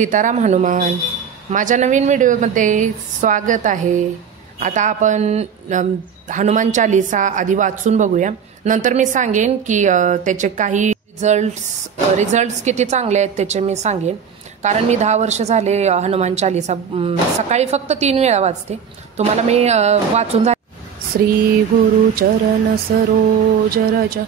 सीताराम हनुमान माझ्या नवीन व्हिडिओमध्ये स्वागत आहे। आता आपण हनुमान चालीसा आधी वाचून बघूया, नंतर मी सांगेन की त्याचे काही रिझल्ट्स किती चांगले आहेत त्याचे मी सांगेन। कारण मी 10 वर्ष झाले हनुमान चालीसा सकाळी फक्त 3 वेळा वाचते। तुम्हाला मी वाचून श्री गुरु चरण सरोज रज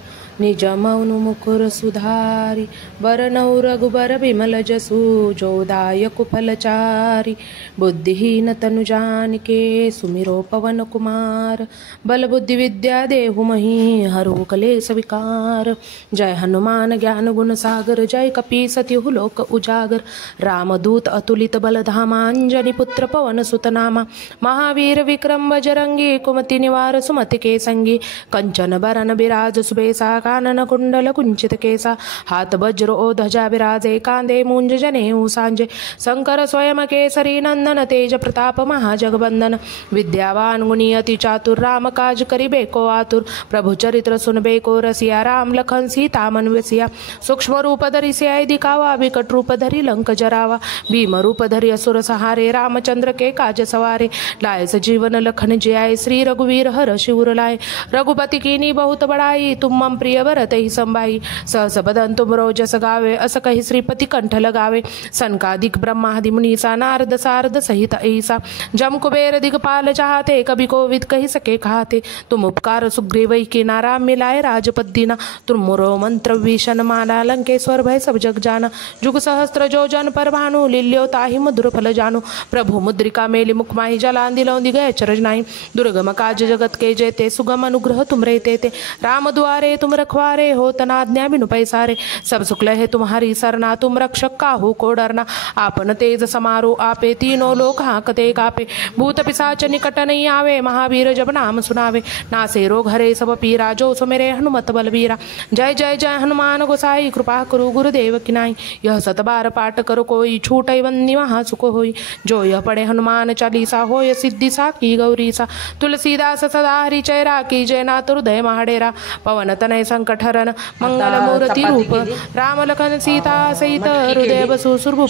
निज मौन मुकुर सुधारी बरनौ रघुबर बिमल जसु जोदायक फलचारी बुद्धिहीन तनु जानिके सुमिरो पवन कुमार बल बुद्धि विद्या देहु मही हरु कलेस विकार। जय हनुमान ज्ञान गुण सागर जय कपीसति लोक उजागर रामदूत अतुलित बलधामा अंजनी पुत्र पवन सुत नामा महावीर विक्रम बजरंगी कुमति निवार सुमति के संगी कंचन बरन बिराज सुबेसा कानन कुंडल कुंचित केसा हाथ वज्र ओ ध्वजा विराजे कांदे मूंज जनेऊ सांजे शंकर स्वयं केसरी नंदन तेज प्रताप महाजगबंदन विद्यावान गुणी अति चातुर राम काज करिबे को आतुर प्रभु चरित्र सुनबे को रसिया राम लखन सीता मन बसिया सूक्ष्म रूप धरि सियाई दिखावा विकट रूप धरि लंक जरावा भीम रूप धरि असुर सहारे रामचंद्र के काज सवारे लाए सजीवन लखन जियाए श्री रघुवीर हर शिवर लाए रघुपति कीनी बहुत बड़ाई तुम मम प्रिय भरत ही संभाई सहस बदन तुम रोजस गावे अस कहि श्रीपति कंठ लगावे सनकादिक ब्रह्मादि मुनीसा नारद सारद सहित ऐसा जम कुबेर दिगपाल चाहते कभी कोविद कहि सके खाते तुम उपकार सुग्रीव की नारा मिलाए राजपद दीना तुम मोरो मंत्र विषण माला लंकेश्वर भय सब जग जाना जुग सहस्त्र जो जन पर भानु लील्यो ताहि मधुर फल जानु प्रभु मुद्रिका मेली मुख माहि जला दिलौं दिगय चरज नाही दुर्गम काज जगत के जेते सुगम अनुग्रह तुम रे ते राम द्वारे तुम रखवारे हो तना आज्ञा बिनु पैसारे सब सुख है तुम्हारी सरना तुम रक्षक काहू को डरना आपन तेज समारो आपे तीनों लोक हांकते कापे भूत पिशाच निकट नहीं आवे महावीर जब नाम सुनावे नासे रोग हरे सब पीरा जो सो मेरे हनुमत बलबीरा। जय जय जय हनुमान गोसाई कृपा करो गुरुदेव की नाई यह 7 बार पाठ करो कोई छूटई बंदी महा सुख होई जो यह पढ़े हनुमान चालीसा होय सिद्धि साकी गौरीसा तुलसीदास सदा हरि चेरा की जय नाथ हृदय महाडेरा पवन तनय संकट हरन मंगल मूर्ति रूप राम लखन सीता सहित हृदय बसु सुरभूप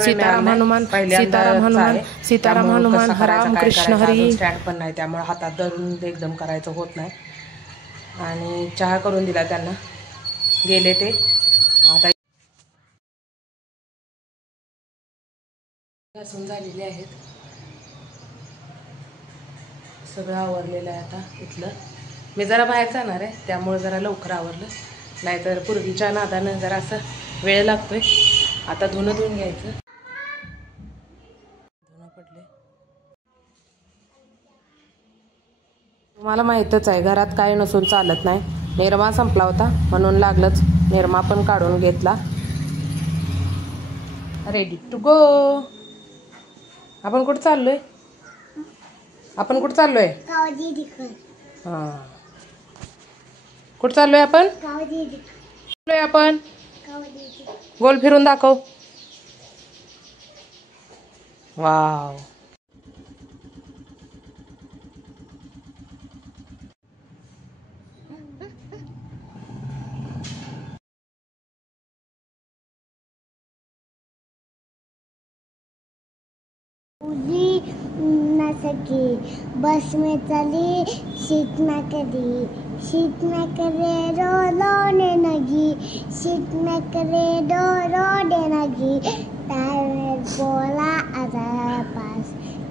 सीताराम हनुमान सीताराम हनुमान सीताराम हनुमान राम कृष्ण हरी। स्टँड पण नाही त्यामुळे हातात धरून एकदम करायचं होत नाही आणि चहा करून दिला त्यांना गेले ते आता घासून झालेले आहेत सगळं आवरलेलं आहे। आता इथलं मी जरा बाहेर जाणार आहे त्यामुळे जरा लवकर आवरलं नाहीतर पूर्वीच्या नादानं जरा असं वेळ लागतोय। आता धुणं धुवून घ्यायचं धुणं पडले तुम्हाला माहीतच आहे घरात काय नसून चालत नाही। निरमा संपला होता म्हणून लागलंच निरमा पण काढून घेतला। Ready to go. आपण कुठं चाललोय हां कुठं चाललोय आपण गोल फिरून दाखव। वाव न सकी बस में चली सीट में करे रोने लगी सीट में करे रोने लगी टायर बोला आजा पास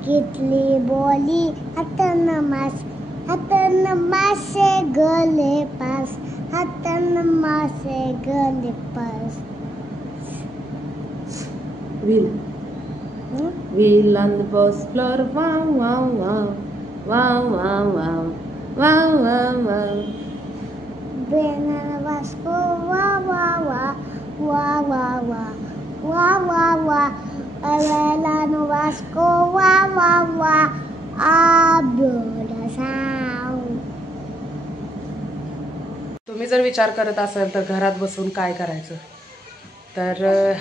कितली बोली हतन मास से गले पास हतन मास से गले pass Wheel on the bus floor, wow, wow, wow, wow, wow, wow, wow, wow, wow. Banana Vasco, wow, wow, wow, wow, wow, wow, wow, wow, wow. Banana Vasco, wow, wow, wow, the sound. तुम्ही जर विचार करत असाल तर घरात बसून काय करायचं तर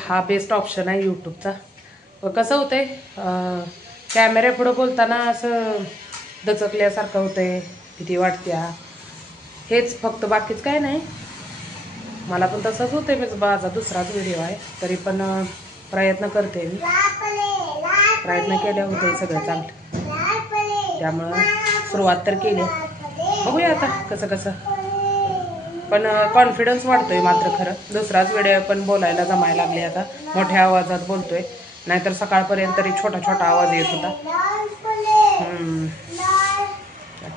हा बेस्ट ऑप्शन आहे यूट्यूबचा। कसं होतंय कॅमेऱ्या पुढं बोलताना असं दचकल्यासारखं होतंय भीती वाटत्या हेच फक्त बाकीच काय नाही। मला पण तसंच होतंय माझा दुसराच व्हिडिओ आहे तरी पण प्रयत्न करते मी, प्रयत्न केल्या होते सगळं चांगलं, त्यामुळं सुरुवात तर केली. बघूया आता कसं कसं, पण कॉन्फिडन्स वाढतोय मात्र खरं. दुसराच व्हिडिओ पण बोलायला जमायला लागले आता, मोठ्या आवाजात बोलतोय, नाहीतर सकाळपर्यंत तरी छोटा छोटा आवाज येत होता.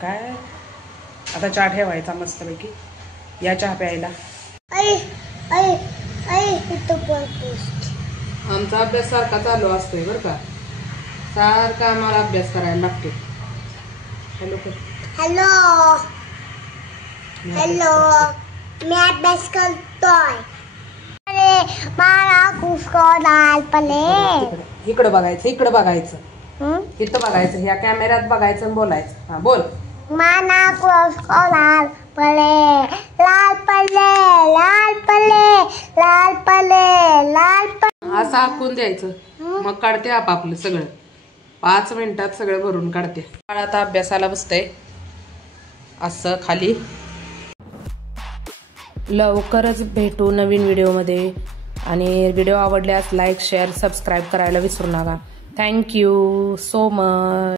काय आता चहा ठेवायचा मस्तपैकी, या चहा प्यायला. आमचा अभ्यास सारखा चालू असतोय बरं का, सारखा आम्हाला अभ्यास करायला लागतो. हॅलो हॅलो हॅलो, मी अभ्यास करतोय. मला इकडं बघायचं, इकडं बघायचं, इथं बघायचं, ह्या कॅमेऱ्यात बघायचं आणि बोलायचं. हा बोल. माना लाल पले, लाल पले, लाल पले, लाल पले, लाल पले, असं आखून द्यायचं, मग काढते आपापलं सगळं. 5 मिनिटात सगळं भरून काढते. आता अभ्यासाला बसते असं खाली. लवकरच भेटू नवीन व्हिडिओमध्ये, आणि व्हिडिओ आवडल्यास लाईक शेअर सबस्क्राईब करायला विसरू नका. Thank you so much.